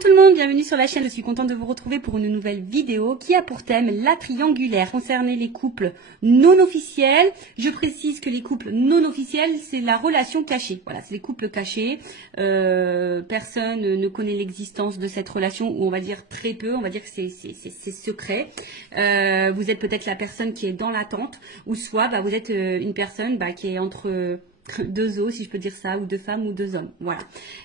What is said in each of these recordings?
tout le monde, bienvenue sur la chaîne. Je suis contente de vous retrouver pour une nouvelle vidéo qui a pour thème la triangulaire. Concernant les couples non officiels, je précise que les couples non officiels, c'est la relation cachée. Voilà, c'est les couples cachés. Personne ne connaît l'existence de cette relation, ou on va dire très peu, on va dire que c'est secret. Vous êtes peut-être la personne qui est dans l'attente, ou soit vous êtes une personne qui est entre deux os, si je peux dire ça, ou deux femmes ou deux hommes. Voilà.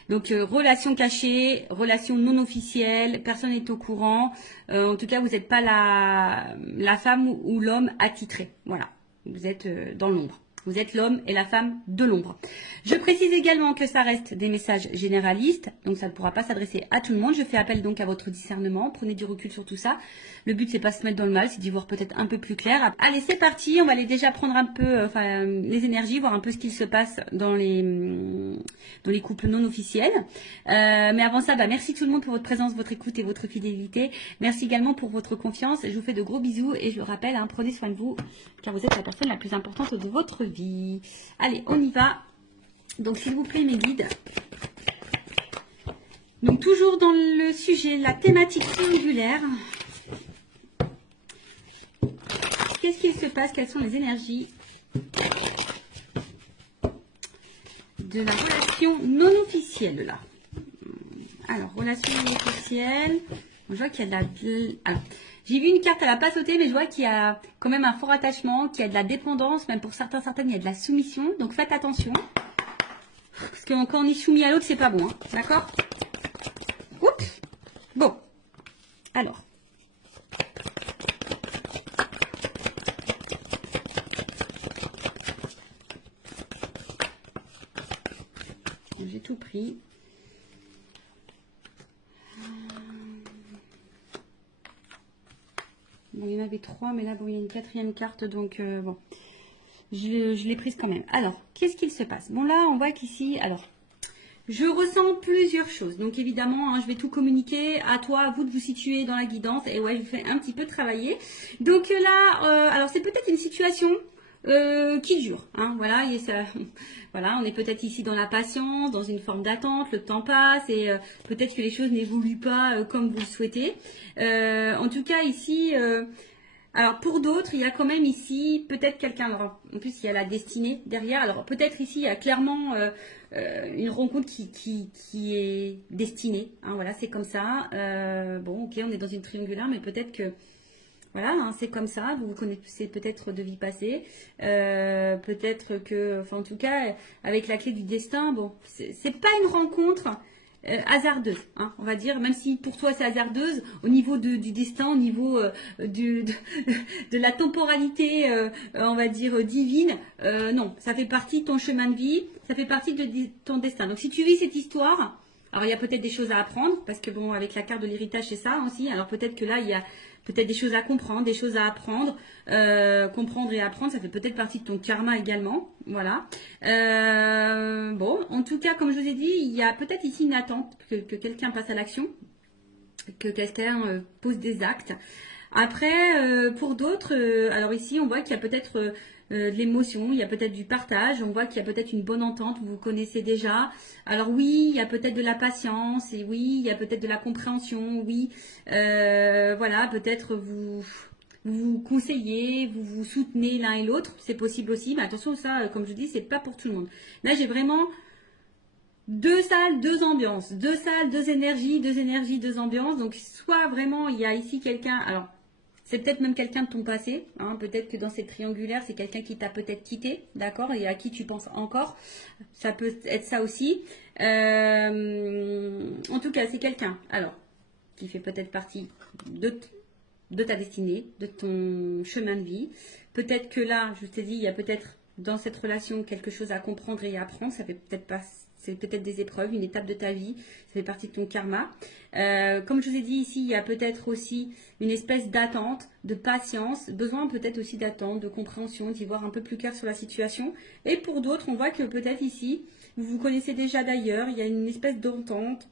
Donc, relation cachée, relation non officielle, personne n'est au courant. En tout cas, vous n'êtes pas la femme ou l'homme attitré. Voilà. Vous êtes dans l'ombre. Vous êtes l'homme et la femme de l'ombre. Je précise également que ça reste des messages généralistes, donc ça ne pourra pas s'adresser à tout le monde. Je fais appel donc à votre discernement. Prenez du recul sur tout ça. Le but, c'est pas se mettre dans le mal, c'est d'y voir peut-être un peu plus clair. Allez, c'est parti. On va aller déjà prendre un peu les énergies, voir un peu ce qu'il se passe dans les couples non officiels. Mais avant ça, merci tout le monde pour votre présence, votre écoute et votre fidélité. Merci également pour votre confiance. Je vous fais de gros bisous et je le rappelle, prenez soin de vous, car vous êtes la personne la plus importante de votre vie. Allez, on y va. Donc, s'il vous plaît, mes guides. Donc, toujours dans le sujet, la thématique triangulaire. Qu'est-ce qu'il se passe? Quelles sont les énergies de la relation non officielle, là? Alors, relation non officielle. Je vois qu'il y a de la... Alors, j'ai vu une carte, elle n'a pas sauté, mais je vois qu'il y a quand même un fort attachement, qu'il y a de la dépendance, même pour certaines, il y a de la soumission. Donc, faites attention. Parce que quand on est soumis à l'autre, c'est pas bon. D'accord? Oups. Bon. Alors. J'ai tout pris. Bon, il y en avait trois, mais là, bon, il y a une quatrième carte, donc bon. Je l'ai prise quand même. Alors, qu'est-ce qu'il se passe? Bon, là, on voit qu'ici, alors, je ressens plusieurs choses. Donc, évidemment, je vais tout communiquer à toi, à vous de vous situer dans la guidance. Et ouais, je vous fais un petit peu travailler. Donc là, alors, c'est peut-être une situation qui dure. Voilà, et ça, voilà, on est peut-être ici dans la patience, dans une forme d'attente. Le temps passe et peut-être que les choses n'évoluent pas comme vous le souhaitez. En tout cas, ici... alors, pour d'autres, il y a quand même ici peut-être quelqu'un, alors en plus il y a la destinée derrière, alors peut-être ici il y a clairement une rencontre qui est destinée, voilà, c'est comme ça. Bon, ok, on est dans une triangulaire, mais peut-être que, voilà, c'est comme ça, vous vous connaissez peut-être de vie passée, peut-être que, enfin en tout cas, avec la clé du destin, bon, c'est pas une rencontre hasardeuse, on va dire, même si pour toi c'est hasardeuse, au niveau du destin, au niveau de la temporalité, on va dire divine, non, ça fait partie de ton chemin de vie, ça fait partie de ton destin. Donc si tu vis cette histoire, alors il y a peut-être des choses à apprendre, parce que bon, avec la carte de l'héritage c'est ça aussi, alors peut-être que là il y a peut-être des choses à comprendre, des choses à apprendre. Comprendre et apprendre, ça fait peut-être partie de ton karma également. Voilà. Bon, en tout cas, comme je vous ai dit, il y a peut-être ici une attente que quelqu'un passe à l'action, que quelqu'un pose des actes. Après, pour d'autres, alors ici, on voit qu'il y a peut-être de l'émotion, il y a peut-être du partage, on voit qu'il y a peut-être une bonne entente, vous vous connaissez déjà. Alors oui, il y a peut-être de la patience, et oui, il y a peut-être de la compréhension, oui. Voilà, peut-être vous conseillez, vous vous soutenez l'un et l'autre, c'est possible aussi. Mais attention, ça, comme je dis, c'est pas pour tout le monde. Là, j'ai vraiment... deux salles, deux ambiances. Deux salles, deux énergies, deux ambiances. Donc, soit vraiment, il y a ici quelqu'un... Alors, c'est peut-être même quelqu'un de ton passé. Peut-être que dans cette triangulaire, c'est quelqu'un qui t'a peut-être quitté, d'accord, et à qui tu penses encore. Ça peut être ça aussi. En tout cas, c'est quelqu'un, alors, qui fait peut-être partie de ta destinée, de ton chemin de vie. Peut-être que là, je t'ai dit, il y a peut-être dans cette relation quelque chose à comprendre et à apprendre. Ça fait peut-être pas... C'est peut-être des épreuves, une étape de ta vie, ça fait partie de ton karma. Comme je vous ai dit ici, il y a peut-être aussi une espèce d'attente, de patience, besoin peut-être aussi d'attente, de compréhension, d'y voir un peu plus clair sur la situation. Et pour d'autres, on voit que peut-être ici, vous vous connaissez déjà d'ailleurs, il y a une espèce d'entente,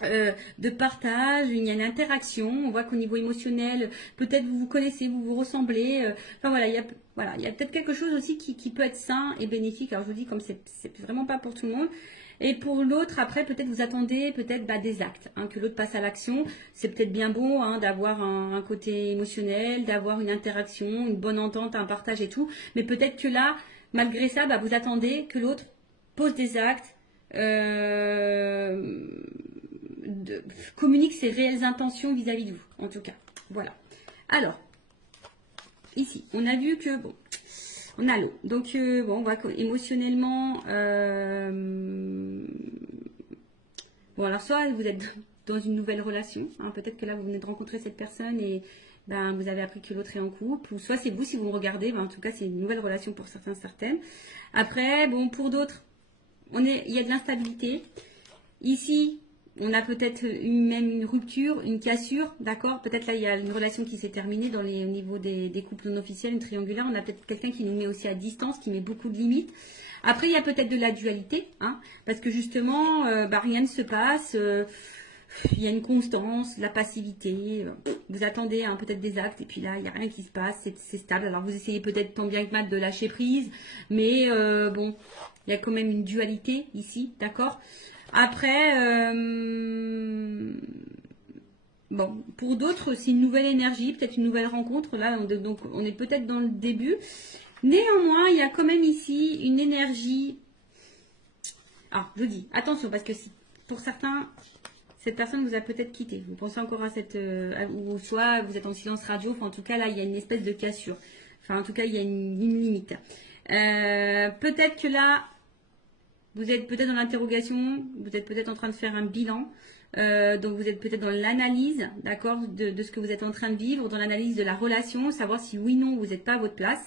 de partage, il y a une interaction, on voit qu'au niveau émotionnel, peut-être vous vous connaissez, vous vous ressemblez, enfin voilà, il y a peut-être quelque chose aussi qui peut être sain et bénéfique. Alors je vous dis, comme c'est vraiment pas pour tout le monde, Et pour l'autre, après, peut-être vous attendez peut-être des actes, hein, que l'autre passe à l'action. C'est peut-être bien beau, hein, d'avoir un côté émotionnel, d'avoir une interaction, une bonne entente, un partage et tout. Mais peut-être que là, malgré ça, vous attendez que l'autre pose des actes, communique ses réelles intentions vis-à-vis de vous, en tout cas. Voilà. Alors, ici, on a vu que, bon, on a l'eau. Donc, bon, on voit qu'émotionnellement, bon, alors soit vous êtes dans une nouvelle relation, hein, peut-être que là, vous venez de rencontrer cette personne et vous avez appris que l'autre est en couple, ou soit c'est vous, si vous me regardez, en tout cas, c'est une nouvelle relation pour certains, certaines. Après, bon, pour d'autres, il y a de l'instabilité. Ici, on a peut-être même une rupture, une cassure, d'accord? Peut-être là, il y a une relation qui s'est terminée au niveau des couples non officiels, une triangulaire. On a peut-être quelqu'un qui nous met aussi à distance, qui met beaucoup de limites. Après, il y a peut-être de la dualité, hein, parce que justement, rien ne se passe. Il y a une constance, la passivité. Vous attendez peut-être des actes, et puis là, il n'y a rien qui se passe, c'est stable. Alors, vous essayez peut-être tant bien que mal de lâcher prise, mais bon, il y a quand même une dualité ici, d'accord? Après, bon, pour d'autres, c'est une nouvelle énergie, peut-être une nouvelle rencontre. Là, donc, on est peut-être dans le début. Néanmoins, il y a quand même ici une énergie. Alors, je vous dis, attention, parce que pour certains, cette personne vous a peut-être quitté. Vous pensez encore à cette... ou soit vous êtes en silence radio. Enfin, en tout cas, là, il y a une espèce de cassure. Enfin, en tout cas, il y a une limite. Peut-être que là... Vous êtes peut-être dans l'interrogation, vous êtes peut-être en train de faire un bilan, donc vous êtes peut-être dans l'analyse, d'accord, de ce que vous êtes en train de vivre, dans l'analyse de la relation, savoir si oui ou non vous n'êtes pas à votre place,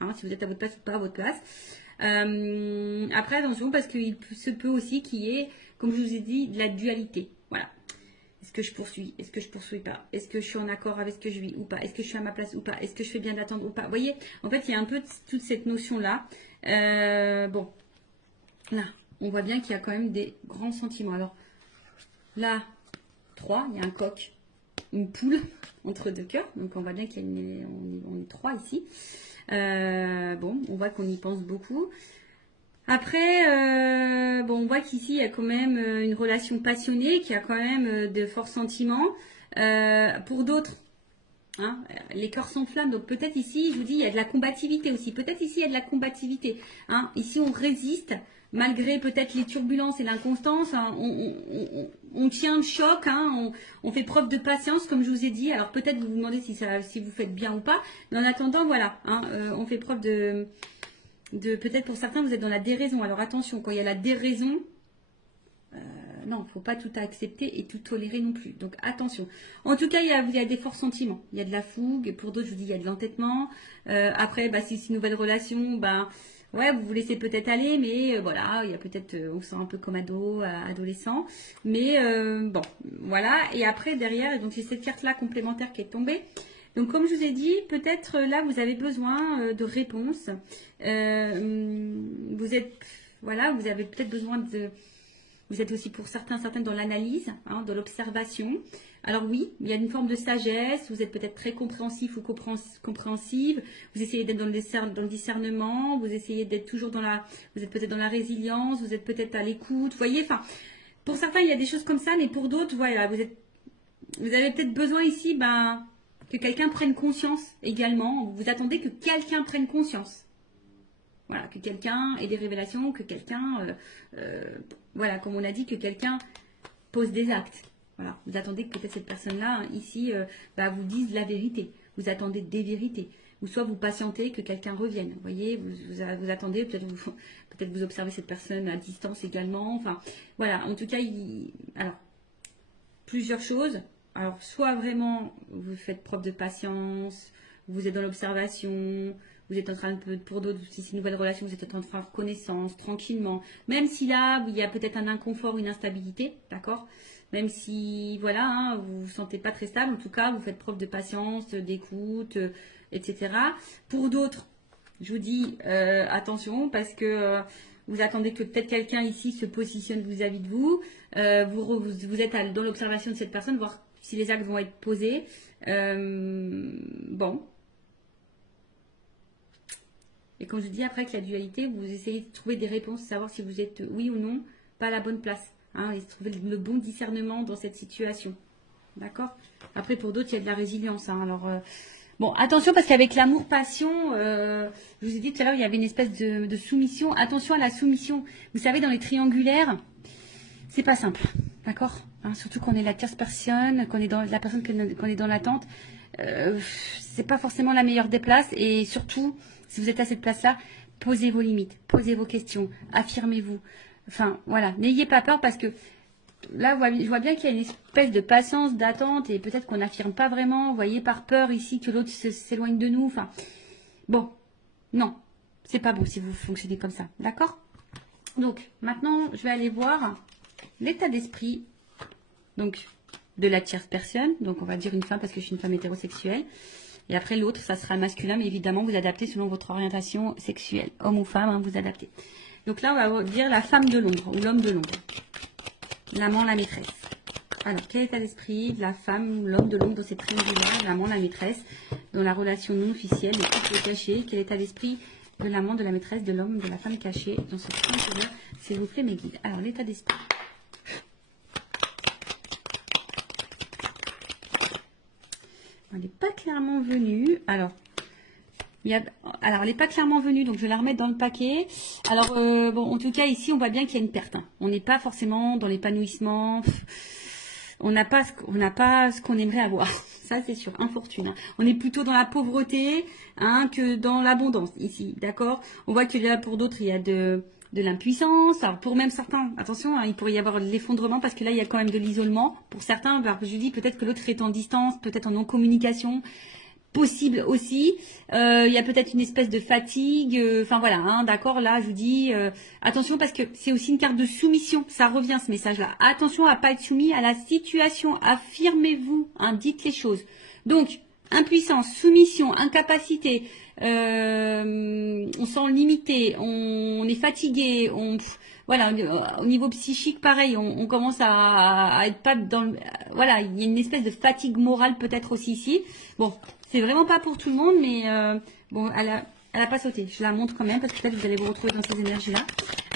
hein, si vous êtes à votre place ou pas à votre place. Après, attention, parce qu'il se peut aussi qu'il y ait, comme je vous ai dit, de la dualité. Voilà. Est-ce que je poursuis? Est-ce que je poursuis pas? Est-ce que je suis en accord avec ce que je vis ou pas? Est-ce que je suis à ma place ou pas? Est-ce que je fais bien d'attendre ou pas? Vous voyez, en fait, il y a un peu toute cette notion-là. Bon. Là, on voit bien qu'il y a quand même des grands sentiments. Alors, là, 3, il y a un coq, une poule entre deux cœurs. Donc, on voit bien qu'on est 3 ici. Bon, on voit qu'on y pense beaucoup. Après, bon, on voit qu'ici, il y a quand même une relation passionnée, qui a quand même de forts sentiments. Pour d'autres, hein, les cœurs s'enflamment, donc peut-être ici, je vous dis, il y a de la combativité aussi. Peut-être ici, il y a de la combativité. Hein. Ici, on résiste, malgré peut-être les turbulences et l'inconstance. Hein, on tient le choc, hein, on fait preuve de patience, comme je vous ai dit. Alors peut-être vous vous demandez si vous faites bien ou pas. Mais en attendant, voilà, hein, on fait preuve de peut-être pour certains, vous êtes dans la déraison. Alors attention, quand il y a la déraison... non, il ne faut pas tout accepter et tout tolérer non plus. Donc attention. En tout cas, il y a des forts sentiments. Il y a de la fougue. Pour d'autres, je vous dis, il y a de l'entêtement. Après, si c'est une nouvelle relation, ouais, vous vous laissez peut-être aller, mais voilà, il y a peut-être, on se sent un peu comme adolescent. Mais bon, voilà. Et après, derrière, donc c'est cette carte-là complémentaire qui est tombée. Donc, comme je vous ai dit, peut-être là, vous avez besoin de réponses. Vous avez peut-être besoin de... Vous êtes aussi pour certaines dans l'analyse, hein, dans l'observation. Alors oui, il y a une forme de sagesse, vous êtes peut-être très compréhensif ou compréhensive, vous essayez d'être dans le discernement, vous essayez d'être toujours vous êtes peut-être dans la résilience, vous êtes peut-être à l'écoute, vous voyez, enfin, pour certains il y a des choses comme ça, mais pour d'autres, voilà, vous avez peut-être besoin ici, que quelqu'un prenne conscience également, vous attendez que quelqu'un prenne conscience. Voilà, que quelqu'un ait des révélations, que quelqu'un, voilà, comme on a dit, que quelqu'un pose des actes. Voilà, vous attendez que peut-être cette personne-là, ici, vous dise la vérité. Vous attendez des vérités. Ou soit vous patientez que quelqu'un revienne. Vous voyez, vous attendez, peut-être vous observez cette personne à distance également. Enfin, voilà, en tout cas, alors, plusieurs choses. Alors, soit vraiment, vous faites preuve de patience, vous êtes dans l'observation, vous êtes en train de, pour d'autres, si c'est une nouvelle relation, vous êtes en train de faire connaissance, tranquillement. Même si là, il y a peut-être un inconfort, une instabilité, d'accord? Même si, voilà, hein, vous ne vous sentez pas très stable, en tout cas, vous faites preuve de patience, d'écoute, etc. Pour d'autres, je vous dis, attention, parce que vous attendez que peut-être quelqu'un ici se positionne vis-à-vis de vous. Vous êtes dans l'observation de cette personne, voir si les actes vont être posés. Bon. Et comme je dis, après, avec la dualité, vous essayez de trouver des réponses, savoir si vous êtes oui ou non pas à la bonne place. Hein, et trouver le bon discernement dans cette situation. D'accord? Après, pour d'autres, il y a de la résilience. Hein, alors, bon, attention, parce qu'avec l'amour-passion, je vous ai dit tout à l'heure, il y avait une espèce de soumission. Attention à la soumission. Vous savez, dans les triangulaires, c'est pas simple. D'accord? Hein, surtout qu'on est la tierce personne, qu'on est dans la personne qu'on est dans l'attente. C'est pas forcément la meilleure des places. Et surtout, si vous êtes à cette place-là, posez vos limites, posez vos questions, affirmez-vous. Enfin, voilà, n'ayez pas peur parce que là, je vois bien qu'il y a une espèce de patience, d'attente et peut-être qu'on n'affirme pas vraiment, vous voyez, par peur ici que l'autre s'éloigne de nous. Enfin, bon, non, c'est pas bon si vous fonctionnez comme ça, d'accord? Donc, maintenant, je vais aller voir l'état d'esprit donc de la tierce personne. Donc, on va dire une femme parce que je suis une femme hétérosexuelle. Et après, l'autre, ça sera masculin, mais évidemment, vous adaptez selon votre orientation sexuelle. Homme ou femme, hein, vous adaptez. Donc là, on va dire la femme de l'ombre ou l'homme de l'ombre. L'amant, la maîtresse. Alors, quel état d'esprit de la femme, l'homme de l'ombre dans cette triangulaire, l'amant, la maîtresse, dans la relation non officielle, le couple caché, quel état d'esprit de l'amant, de la maîtresse, de l'homme, de la femme cachée dans cette triangulaire, s'il vous plaît, mes guides. Alors, l'état d'esprit. Elle n'est pas clairement venue. Alors, elle n'est pas clairement venue, donc je vais la remettre dans le paquet. Alors, bon, en tout cas, ici, on voit bien qu'il y a une perte. Hein. On n'est pas forcément dans l'épanouissement. On n'a pas ce qu'on aimerait avoir. Ça, c'est sûr, infortune. Hein. On est plutôt dans la pauvreté hein, que dans l'abondance, ici. D'accord? On voit que là, pour d'autres, il y a de l'impuissance. Alors, pour même certains, attention, hein, il pourrait y avoir de l'effondrement parce que là, il y a quand même de l'isolement. Pour certains, bah, je dis peut-être que l'autre est en distance, peut-être en non-communication. Possible aussi. Il y a peut-être une espèce de fatigue. Enfin voilà, hein, d'accord. Là, je vous dis attention parce que c'est aussi une carte de soumission. Ça revient ce message-là. Attention à pas être soumis à la situation. Affirmez-vous. Hein, dites les choses. Donc impuissance, soumission, incapacité. On sent limité. On est fatigué. Voilà, au niveau psychique, pareil, on commence à être pas dans le... Voilà, il y a une espèce de fatigue morale peut-être aussi ici. Bon, c'est vraiment pas pour tout le monde, mais bon, elle a pas sauté. Je la montre quand même parce que peut-être vous allez vous retrouver dans ces énergies-là.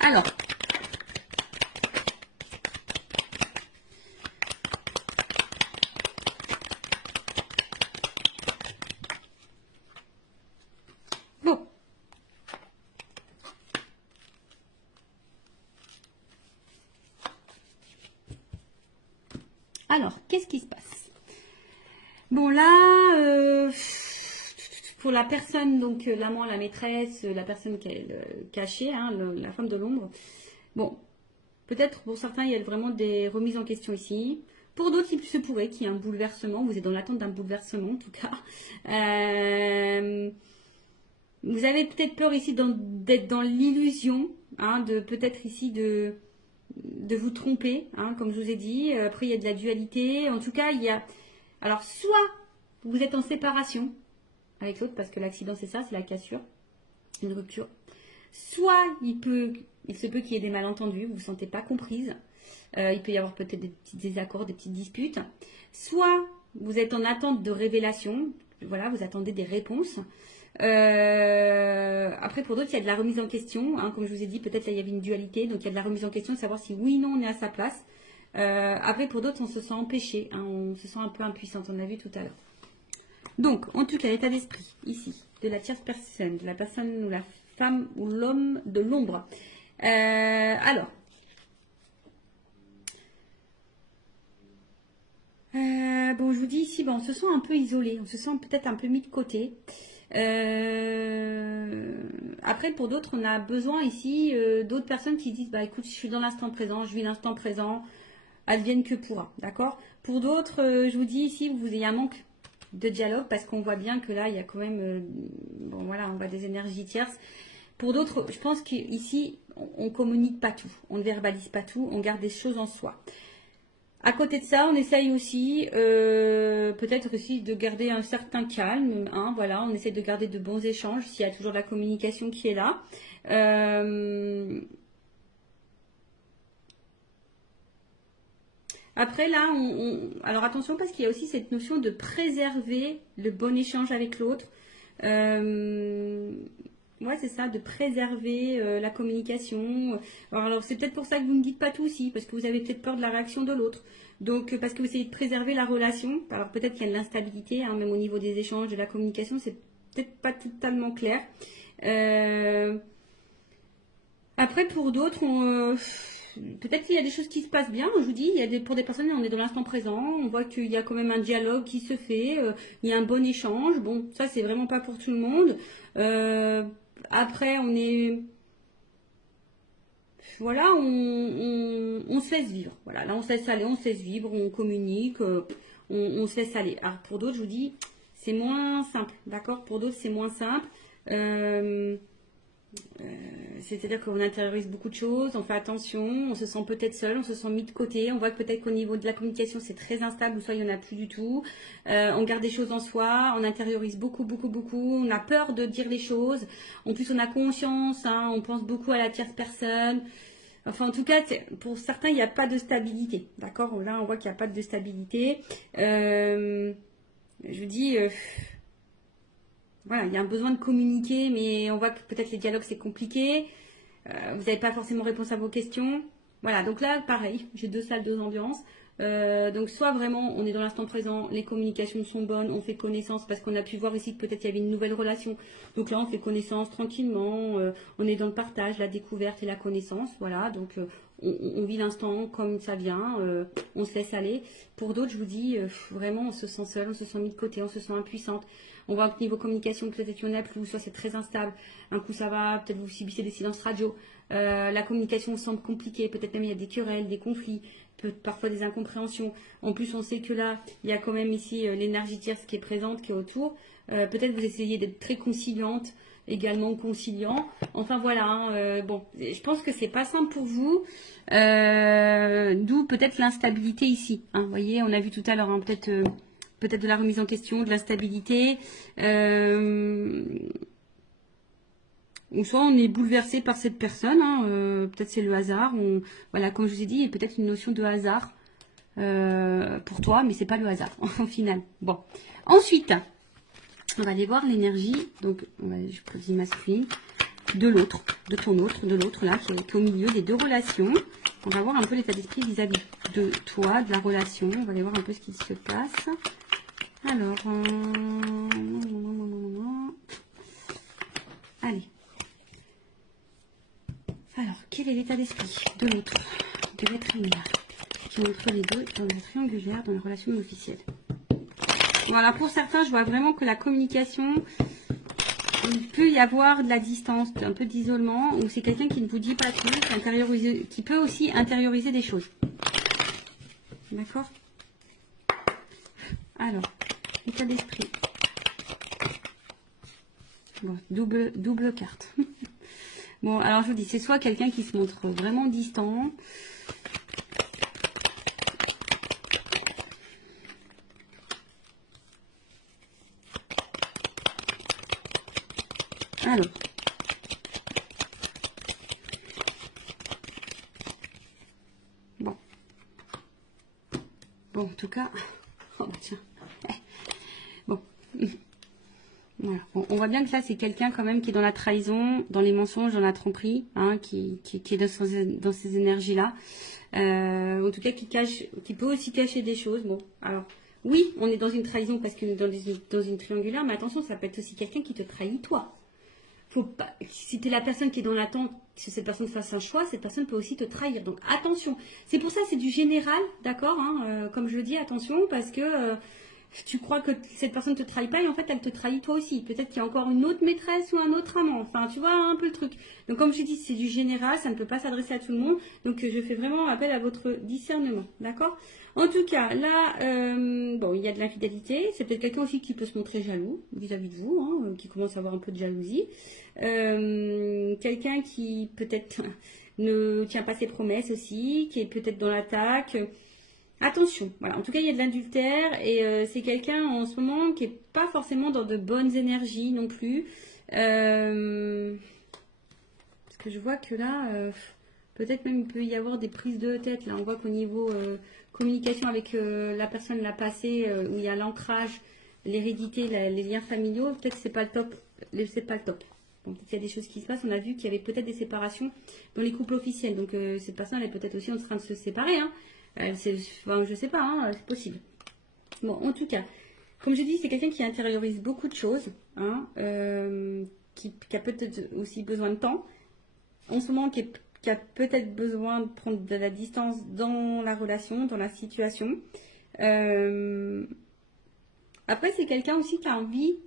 Alors, bon. Alors, qu'est-ce qui se passe? Bon, là, pour la personne, donc l'amant, la maîtresse, la personne qui est cachée, hein, la femme de l'ombre, bon, peut-être pour certains, il y a vraiment des remises en question ici. Pour d'autres, il se pourrait qu'il y ait un bouleversement. Vous êtes dans l'attente d'un bouleversement, en tout cas. Vous avez peut-être peur ici d'être dans l'illusion, hein, de peut-être ici de vous tromper, hein, comme je vous ai dit. Après, il y a de la dualité. En tout cas, il y a... Alors, soit vous êtes en séparation avec l'autre, parce que l'accident, c'est ça, c'est la cassure, une rupture. Soit il se peut qu'il y ait des malentendus, vous ne vous sentez pas comprise. Il peut y avoir peut-être des petits désaccords, des petites disputes. Soit vous êtes en attente de révélation. Voilà, vous attendez des réponses. Après, pour d'autres, il y a de la remise en question. Hein, comme je vous ai dit, peut-être là, il y avait une dualité. Donc, il y a de la remise en question de savoir si oui ou non on est à sa place. Après, pour d'autres, on se sent empêché. Hein, on se sent un peu impuissante. On l'a vu tout à l'heure. Donc, en tout cas, l'état d'esprit, ici, de la tierce personne, de la personne ou la femme ou l'homme de l'ombre. Alors, bon, je vous dis ici, bon, on se sent un peu isolé, on se sent peut-être un peu mis de côté. Après, pour d'autres, on a besoin ici d'autres personnes qui disent, bah écoute, je suis dans l'instant présent, je vis l'instant présent, advienne que pourra, d'accord? Pour d'autres, je vous dis ici, vous ayez un manque de dialogue parce qu'on voit bien que là, il y a quand même, bon voilà, on voit des énergies tierces. Pour d'autres, je pense qu'ici, on communique pas tout, on ne verbalise pas tout, on garde des choses en soi. À côté de ça, on essaye aussi, peut-être aussi de garder un certain calme. Hein, voilà, on essaie de garder de bons échanges s'il y a toujours de la communication qui est là. Après là, alors attention parce qu'il y a aussi cette notion de préserver le bon échange avec l'autre. Ouais, c'est ça, de préserver la communication. Alors c'est peut-être pour ça que vous ne dites pas tout aussi, parce que vous avez peut-être peur de la réaction de l'autre. Donc, parce que vous essayez de préserver la relation. Alors peut-être qu'il y a de l'instabilité, hein, même au niveau des échanges, de la communication, c'est peut-être pas totalement clair. Euh, Après, pour d'autres, peut-être qu'il y a des choses qui se passent bien. Je vous dis, pour des personnes, on est dans l'instant présent. On voit qu'il y a quand même un dialogue qui se fait. Il y a un bon échange. Bon, ça, c'est vraiment pas pour tout le monde. Après, voilà, on se laisse vivre. Voilà, là, on se laisse aller, on se laisse vivre, on communique, on se laisse aller. Alors, pour d'autres, je vous dis, c'est moins simple. D'accord? Pour d'autres, c'est moins simple. Euh, C'est-à-dire qu'on intériorise beaucoup de choses, on fait attention, on se sent peut-être seul, on se sent mis de côté, on voit que peut-être qu'au niveau de la communication c'est très instable ou soit il n'y en a plus du tout. On garde des choses en soi, on intériorise beaucoup, beaucoup, beaucoup, on a peur de dire les choses. En plus on a conscience, hein, on pense beaucoup à la tierce personne. Enfin en tout cas pour certains il n'y a pas de stabilité, d'accord? Là on voit qu'il n'y a pas de stabilité. Je vous dis... voilà, il y a un besoin de communiquer, mais on voit que peut-être les dialogues c'est compliqué. Vous n'avez pas forcément réponse à vos questions. Voilà, donc là, pareil, j'ai deux salles, deux ambiances. Donc soit vraiment on est dans l'instant présent, les communications sont bonnes, on fait connaissance parce qu'on a pu voir ici que peut-être il y avait une nouvelle relation. Donc là on fait connaissance tranquillement, on est dans le partage, la découverte et la connaissance. Voilà, donc on vit l'instant comme ça vient, on se laisse aller. Pour d'autres, je vous dis, vraiment on se sent seul, on se sent mis de côté, on se sent impuissante. On voit que niveau communication, peut-être qu'il y en a plus, soit c'est très instable. Un coup ça va, peut-être vous subissez des silences radio. La communication semble compliquée, peut-être même il y a des querelles, des conflits, parfois des incompréhensions. En plus, on sait que là, il y a quand même ici l'énergie tierce qui est présente, qui est autour. Peut-être vous essayez d'être très conciliante, également conciliant. Enfin voilà, hein, bon, je pense que c'est pas simple pour vous. D'où peut-être l'instabilité ici. Hein. Vous voyez, on a vu tout à l'heure, hein, peut-être de la remise en question, de l'instabilité. Ou soit on est bouleversé par cette personne, hein, peut-être c'est le hasard. Voilà, comme je vous ai dit, il y a peut-être une notion de hasard pour toi, mais c'est pas le hasard au final. Bon, ensuite, on va aller voir l'énergie. Donc, je choisis masculine de l'autre, de ton autre, de l'autre là, qui est au milieu des deux relations. On va voir un peu l'état d'esprit vis-à-vis de toi, de la relation. On va aller voir un peu ce qui se passe. Alors, allez. Alors, quel est l'état d'esprit de l'autre, de l'être aimé, qui est entre les deux dans le triangulaire, dans la relation officielle? Voilà, pour certains, je vois vraiment que la communication, il peut y avoir de la distance, un peu d'isolement, ou c'est quelqu'un qui ne vous dit pas tout, qui peut aussi intérioriser des choses. D'accord? Alors, état d'esprit. Bon, double carte. Bon, alors je vous dis, c'est soit quelqu'un qui se montre vraiment distant. Alors. Bon. Bon, en tout cas. Oh bah tiens. Bon. Voilà. Bon, on voit bien que là, c'est quelqu'un quand même qui est dans la trahison, dans les mensonges, dans la tromperie, hein, qui est dans ces énergies-là. En tout cas, qui peut aussi cacher des choses. Bon, alors, oui, on est dans une trahison parce qu'on est dans une triangulaire, mais attention, ça peut être aussi quelqu'un qui te trahit toi. Faut pas, si tu es la personne qui est dans l'attente que cette personne fasse un choix, cette personne peut aussi te trahir. Donc attention. C'est pour ça c'est du général, d'accord, hein, comme je le dis, attention, parce que tu crois que cette personne te trahit pas et en fait elle te trahit toi aussi. Peut-être qu'il y a encore une autre maîtresse ou un autre amant. Enfin, tu vois un peu le truc. Donc comme je dis, c'est du général, ça ne peut pas s'adresser à tout le monde. Donc je fais vraiment appel à votre discernement, d'accord? En tout cas, là, bon, il y a de l'infidélité. C'est peut-être quelqu'un aussi qui peut se montrer jaloux vis-à-vis de vous, hein, qui commence à avoir un peu de jalousie. Quelqu'un qui peut-être ne tient pas ses promesses aussi, qui est peut-être dans l'attaque. Attention, voilà. En tout cas, il y a de l'adultère et c'est quelqu'un en ce moment qui est pas forcément dans de bonnes énergies non plus. Parce que je vois que là, peut-être même il peut y avoir des prises de tête. Là, on voit qu'au niveau communication avec la personne l'a passé, où il y a l'ancrage, l'hérédité, les liens familiaux, peut-être que c'est pas le top. C'est pas le top. Donc, il y a des choses qui se passent. On a vu qu'il y avait peut-être des séparations dans les couples officiels. Donc, cette personne, elle est peut-être aussi en train de se séparer. Hein. Enfin, je sais pas, hein, c'est possible. Bon, en tout cas, comme je dis, c'est quelqu'un qui intériorise beaucoup de choses, hein, qui a peut-être aussi besoin de temps. En ce moment, qui a peut-être besoin de prendre de la distance dans la relation, dans la situation. Après, c'est quelqu'un aussi qui a envie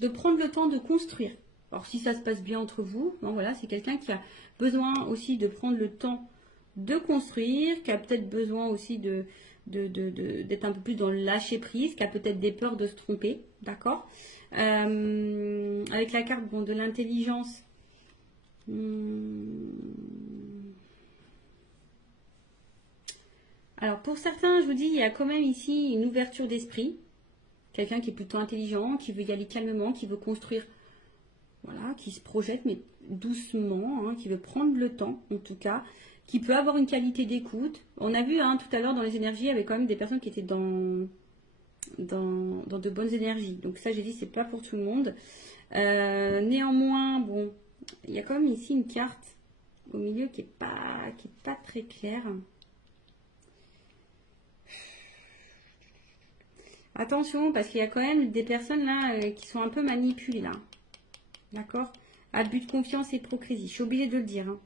de prendre le temps de construire. Alors, si ça se passe bien entre vous, bon, voilà, c'est quelqu'un qui a besoin aussi de prendre le temps de construire, qui a peut-être besoin aussi d'être un peu plus dans le lâcher prise, qui a peut-être des peurs de se tromper, d'accord. Avec la carte bon, de l'intelligence, alors pour certains, je vous dis, il y a quand même ici une ouverture d'esprit, quelqu'un qui est plutôt intelligent, qui veut y aller calmement, qui veut construire, voilà, qui se projette mais doucement, hein, qui veut prendre le temps en tout cas, qui peut avoir une qualité d'écoute. On a vu hein, tout à l'heure dans les énergies, il y avait quand même des personnes qui étaient dans de bonnes énergies. Donc ça, j'ai dit, c'est pas pour tout le monde. Néanmoins, bon, il y a quand même ici une carte au milieu qui est pas très claire. Attention, parce qu'il y a quand même des personnes là qui sont un peu manipulées là. D'accord? Abus de confiance et hypocrisie. Je suis obligée de le dire. Hein.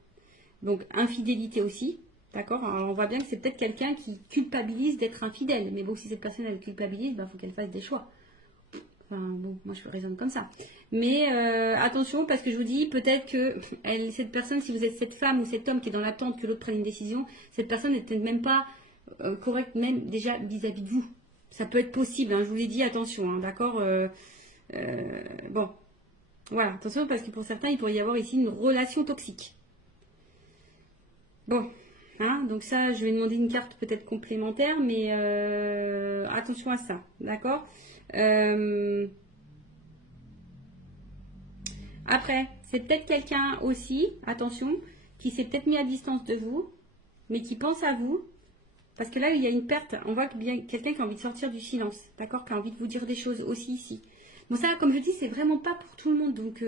Donc, infidélité aussi. D'accord? Alors, on voit bien que c'est peut-être quelqu'un qui culpabilise d'être infidèle. Mais bon, si cette personne, elle culpabilise, bah, faut qu'elle fasse des choix. Enfin, bon, moi, je raisonne comme ça. Mais attention, parce que je vous dis, peut-être que cette personne, si vous êtes cette femme ou cet homme qui est dans l'attente que l'autre prenne une décision, cette personne n'est peut-être même pas correcte, même déjà vis-à-vis de vous. Ça peut être possible, hein, je vous l'ai dit, attention, hein, d'accord. Bon, voilà, attention, parce que pour certains, il pourrait y avoir ici une relation toxique. Bon, hein, donc ça, je vais demander une carte peut-être complémentaire, mais attention à ça, d'accord. Après, c'est peut-être quelqu'un aussi, attention, qui s'est peut-être mis à distance de vous, mais qui pense à vous. Parce que là, il y a une perte. On voit bien quelqu'un qui a envie de sortir du silence, d'accord, qui a envie de vous dire des choses aussi ici. Bon, ça, comme je dis, c'est vraiment pas pour tout le monde. Donc,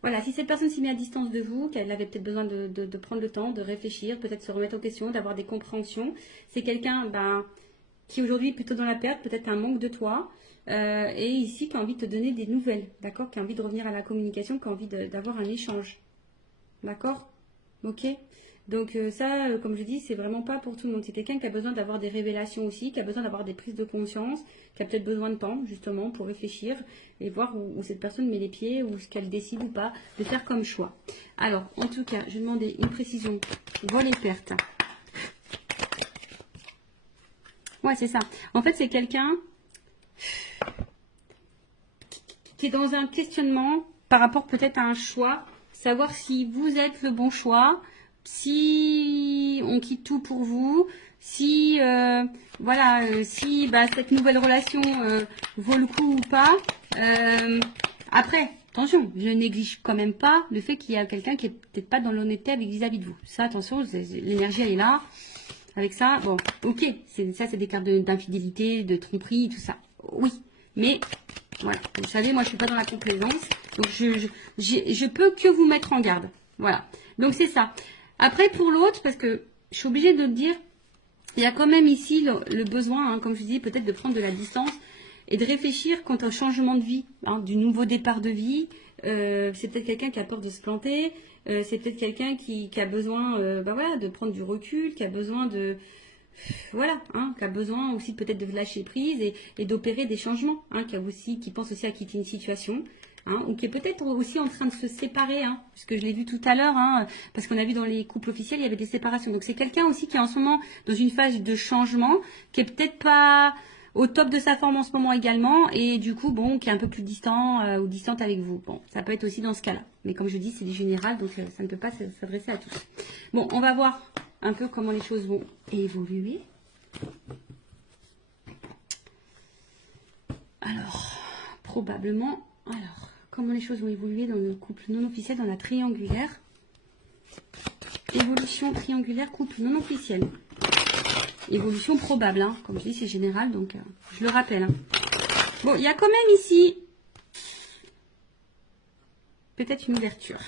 voilà, si cette personne s'y met à distance de vous, qu'elle avait peut-être besoin de prendre le temps, de réfléchir, peut-être se remettre en question, d'avoir des compréhensions, c'est quelqu'un ben, qui aujourd'hui est plutôt dans la perte, peut-être un manque de toi, et ici qui a envie de te donner des nouvelles, d'accord, qui a envie de revenir à la communication, qui a envie d'avoir un échange, d'accord, ok. Donc ça, comme je dis, c'est vraiment pas pour tout le monde. C'est quelqu'un qui a besoin d'avoir des révélations aussi, qui a besoin d'avoir des prises de conscience, qui a peut-être besoin de temps, justement, pour réfléchir et voir où cette personne met les pieds, ou ce qu'elle décide ou pas de faire comme choix. Alors, en tout cas, je vais demander une précision. Vol et perte. Ouais, c'est ça. En fait, c'est quelqu'un qui est dans un questionnement par rapport peut-être à un choix, savoir si vous êtes le bon choix, si on quitte tout pour vous, si voilà, si bah, cette nouvelle relation vaut le coup ou pas. Après, attention, je néglige quand même pas le fait qu'il y a quelqu'un qui est peut-être pas dans l'honnêteté vis-à-vis de vous. Ça, attention, l'énergie elle est là. Avec ça, bon, ok, ça c'est des cartes d'infidélité, de tromperie, tout ça. Oui, mais voilà, vous savez, moi je suis pas dans la complaisance, donc je peux que vous mettre en garde. Voilà, donc c'est ça. Après, pour l'autre, parce que je suis obligée de le dire, il y a quand même ici le besoin, hein, comme je dis, peut-être de prendre de la distance et de réfléchir quant au changement de vie, hein, du nouveau départ de vie. C'est peut-être quelqu'un qui a peur de se planter, c'est peut-être quelqu'un qui a besoin bah voilà, de prendre du recul, qui a besoin de... Voilà, hein, qui a besoin aussi peut-être de lâcher prise et d'opérer des changements, hein, qui pense aussi à quitter une situation. Hein, ou qui est peut-être aussi en train de se séparer, hein, puisque je l'ai vu tout à l'heure, hein, parce qu'on a vu dans les couples officiels, il y avait des séparations. Donc c'est quelqu'un aussi qui est en ce moment dans une phase de changement, qui est peut-être pas au top de sa forme en ce moment également, et du coup, bon, qui est un peu plus distant ou distante avec vous. Bon, ça peut être aussi dans ce cas-là. Mais comme je dis, c'est du général, donc ça ne peut pas s'adresser à tous. Bon, on va voir un peu comment les choses vont évoluer. Alors, probablement... Alors, comment les choses vont évoluer dans le couple non officiel, dans la triangulaire. Évolution triangulaire, couple non officiel. Évolution probable, hein. Comme je dis, c'est général, donc je le rappelle. Hein. Bon, il y a quand même ici peut-être une ouverture.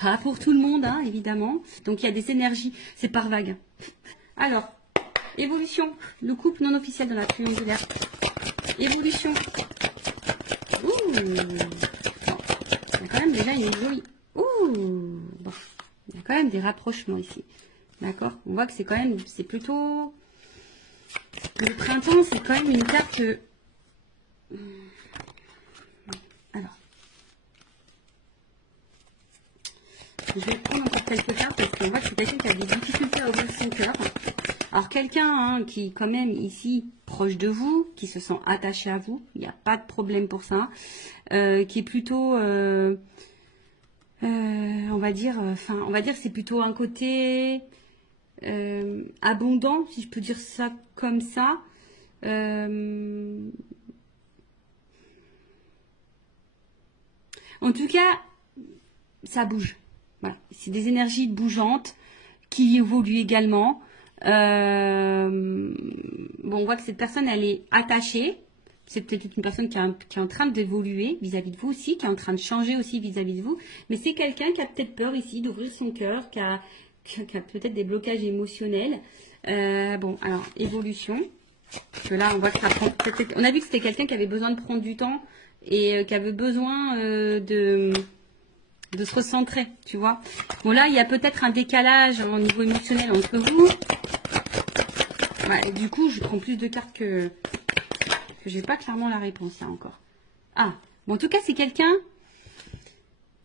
Pas pour tout le monde, hein, évidemment. Donc il y a des énergies, c'est par vague. Alors, évolution, le couple non officiel dans la triangulaire. Évolution. Ouh. Bon, il y a quand même déjà une jolie. Ouh. Bon, il y a quand même des rapprochements ici. D'accord. On voit que c'est quand même, c'est plutôt. Le printemps, c'est quand même une carte. Alors, je vais prendre encore quelques cartes parce qu'on voit que c'est quelqu'un qui a des difficultés à ouvrir son cœur. Alors quelqu'un hein, qui quand même ici proche de vous, qui se sent attaché à vous, il n'y a pas de problème pour ça, qui est plutôt, on va dire c'est plutôt un côté abondant, si je peux dire ça comme ça. En tout cas, ça bouge. Voilà. C'est des énergies bougeantes qui évoluent également. Bon, on voit que cette personne, elle est attachée. C'est peut-être une personne qui est en train d'évoluer vis-à-vis de vous aussi, qui est en train de changer aussi vis-à-vis de vous. Mais c'est quelqu'un qui a peut-être peur ici d'ouvrir son cœur, qui a peut-être des blocages émotionnels. Bon, alors, évolution. Parce que là, on voit que ça prend... On a vu que c'était quelqu'un qui avait besoin de prendre du temps et qui avait besoin de se recentrer, tu vois. Bon, là, il y a peut-être un décalage au niveau émotionnel entre vous. Ouais, du coup, je prends plus de cartes que j'ai pas clairement la réponse, là, encore. Ah, bon, en tout cas, c'est quelqu'un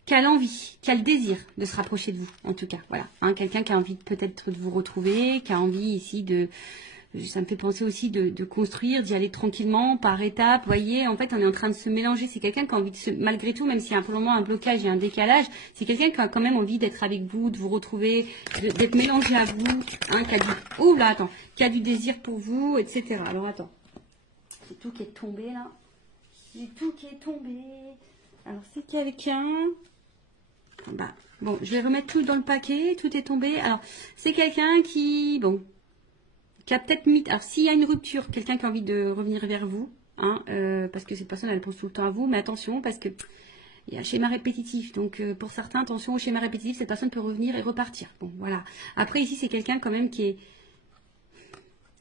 qui a l'envie, qui a le désir de se rapprocher de vous, en tout cas, voilà. Hein, quelqu'un qui a envie peut-être de vous retrouver, qui a envie ici de... Ça me fait penser aussi de construire, d'y aller tranquillement, par étapes. Vous voyez, en fait, on est en train de se mélanger. C'est quelqu'un qui a envie de se... Malgré tout, même s'il y a pour le moment un blocage et un décalage, c'est quelqu'un qui a quand même envie d'être avec vous, de vous retrouver, d'être mélangé à vous. Hein, qui a du... Oh là, attends. Qui a du désir pour vous, etc. Alors, attends. C'est tout qui est tombé, là. C'est tout qui est tombé. Alors, c'est quelqu'un... Bah, bon, je vais remettre tout dans le paquet. Tout est tombé. Alors, c'est quelqu'un qui... Bon... qui a peut-être mis... Alors, s'il y a une rupture, quelqu'un qui a envie de revenir vers vous, hein, parce que cette personne, elle pense tout le temps à vous, mais attention, parce que il y a un schéma répétitif. Donc, pour certains, attention au schéma répétitif, cette personne peut revenir et repartir. Bon, voilà. Après, ici, c'est quelqu'un quand même qui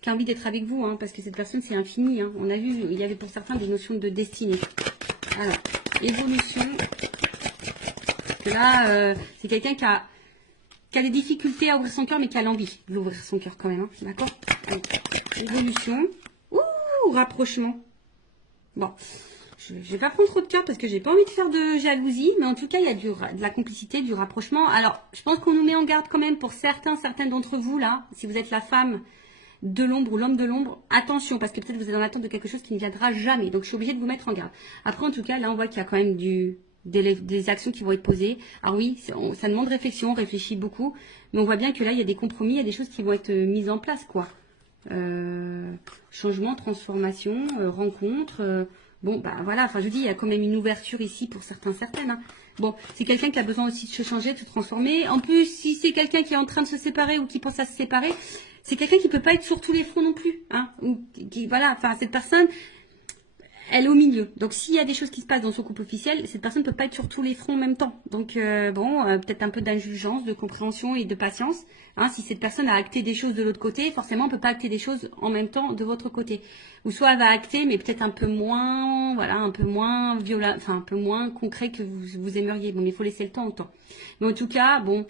a envie d'être avec vous, hein, parce que cette personne, c'est infini. Hein. On a vu, il y avait pour certains des notions de destinée. Alors, évolution. Parce que là, c'est quelqu'un qui a des difficultés à ouvrir son cœur, mais qui a l'envie d'ouvrir son cœur quand même. Hein, d'accord. Allez, évolution. Ouh, rapprochement. Bon, je ne vais pas prendre trop de cartes parce que j'ai pas envie de faire de jalousie, mais en tout cas, il y a de la complicité, du rapprochement. Alors, je pense qu'on nous met en garde quand même pour certaines d'entre vous, là, si vous êtes la femme de l'ombre ou l'homme de l'ombre, attention, parce que peut-être vous êtes en attente de quelque chose qui ne viendra jamais. Donc, je suis obligée de vous mettre en garde. Après, en tout cas, là, on voit qu'il y a quand même des actions qui vont être posées. Alors oui, ça demande réflexion, on réfléchit beaucoup, mais on voit bien que là, il y a des compromis, il y a des choses qui vont être mises en place, quoi. Changement, transformation, rencontre. Bon, bah voilà, enfin je dis, il y a quand même une ouverture ici pour certaines. Hein. Bon, c'est quelqu'un qui a besoin aussi de se changer, de se transformer. En plus, si c'est quelqu'un qui est en train de se séparer ou qui pense à se séparer, c'est quelqu'un qui peut pas être sur tous les fronts non plus. Hein, ou voilà, enfin cette personne... Elle est au milieu. Donc, s'il y a des choses qui se passent dans son couple officiel, cette personne ne peut pas être sur tous les fronts en même temps. Donc, peut-être un peu d'indulgence, de compréhension et de patience. Hein, si cette personne a acté des choses de l'autre côté, forcément, on ne peut pas acter des choses en même temps de votre côté. Ou soit elle va acter, mais peut-être un peu moins, voilà, un peu moins violent, enfin, un peu moins concret que vous aimeriez. Bon, mais il faut laisser le temps au temps. Mais en tout cas, bon,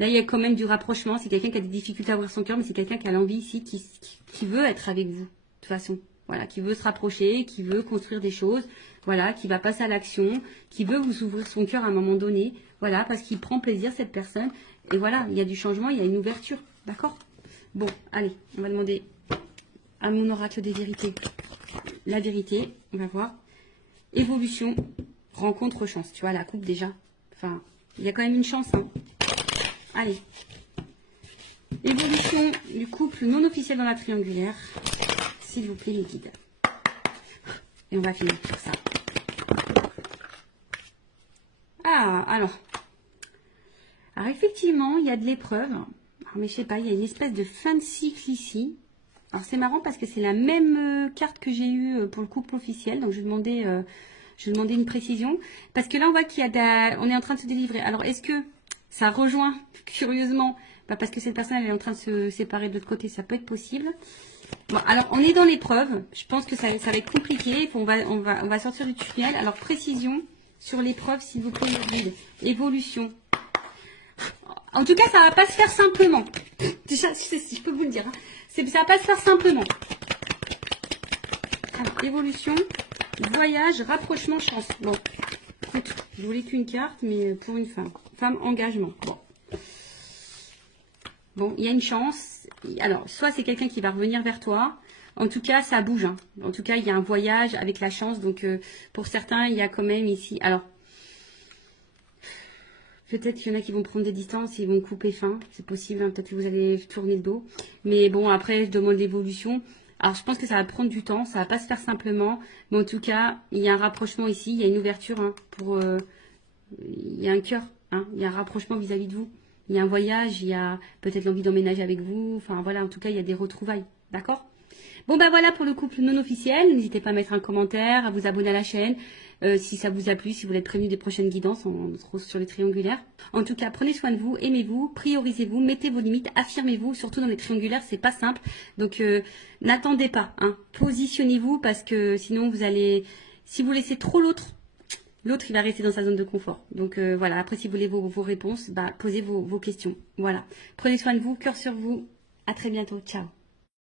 là, il y a quand même du rapprochement. C'est quelqu'un qui a des difficultés à ouvrir son cœur, mais c'est quelqu'un qui a l'envie ici, qui veut être avec vous, de toute façon. Voilà, qui veut se rapprocher, qui veut construire des choses, voilà, qui va passer à l'action, qui veut vous ouvrir son cœur à un moment donné, voilà, parce qu'il prend plaisir, cette personne. Et voilà, il y a du changement, il y a une ouverture, d'accord? Bon, allez, on va demander à mon oracle des vérités la vérité, on va voir. Évolution, rencontre, chance, tu vois, la coupe déjà. Enfin, il y a quand même une chance, hein. Allez. Évolution du couple non officiel dans la triangulaire. S'il vous plaît, les guides. Et on va finir sur ça. Ah, alors effectivement, il y a de l'épreuve. Mais je sais pas, il y a une espèce de fin de cycle ici. Alors c'est marrant parce que c'est la même carte que j'ai eue pour le couple officiel. Donc je vais demander Je demandais une précision. Parce que là, on voit on est en train de se délivrer. Alors, est-ce que ça rejoint, curieusement, parce que cette personne elle est en train de se séparer de l'autre côté, ça peut être possible. Bon, alors, on est dans l'épreuve. Je pense que ça va être compliqué. On va sortir du tunnel. Alors, précision sur l'épreuve, s'il vous plaît, guide. Évolution. En tout cas, ça va pas se faire simplement. Déjà, je peux vous le dire. Hein. Ça va pas se faire simplement. Alors, évolution, voyage, rapprochement, chance. Bon, écoute, je voulais qu'une carte, mais pour une femme. Femme, engagement. Bon, il y a une chance. Alors, soit c'est quelqu'un qui va revenir vers toi. En tout cas, ça bouge. Hein. En tout cas, il y a un voyage avec la chance. Donc, pour certains, il y a quand même ici... Alors, peut-être qu'il y en a qui vont prendre des distances, ils vont couper fin. C'est possible, hein. Peut-être que vous allez tourner le dos. Mais bon, après, je demande l'évolution. Alors, je pense que ça va prendre du temps. Ça va pas se faire simplement. Mais en tout cas, il y a un rapprochement ici. Il y a une ouverture. Hein, il y a un cœur. Hein, il y a un rapprochement vis-à-vis de vous. Il y a un voyage. Il y a peut-être l'envie d'emménager avec vous. Enfin, voilà. En tout cas, il y a des retrouvailles. D'accord ? Bon, ben voilà pour le couple non officiel. N'hésitez pas à mettre un commentaire, à vous abonner à la chaîne. Si ça vous a plu, si vous voulez être prévenu des prochaines guidances, on se retrouve sur les triangulaires. En tout cas, prenez soin de vous, aimez-vous, priorisez-vous, mettez vos limites, affirmez-vous, surtout dans les triangulaires, c'est pas simple. Donc, n'attendez pas, hein. Positionnez-vous parce que sinon vous allez, si vous laissez trop l'autre il va rester dans sa zone de confort. Donc voilà, après si vous voulez vos réponses, posez vos questions. Voilà. Prenez soin de vous, cœur sur vous. À très bientôt. Ciao.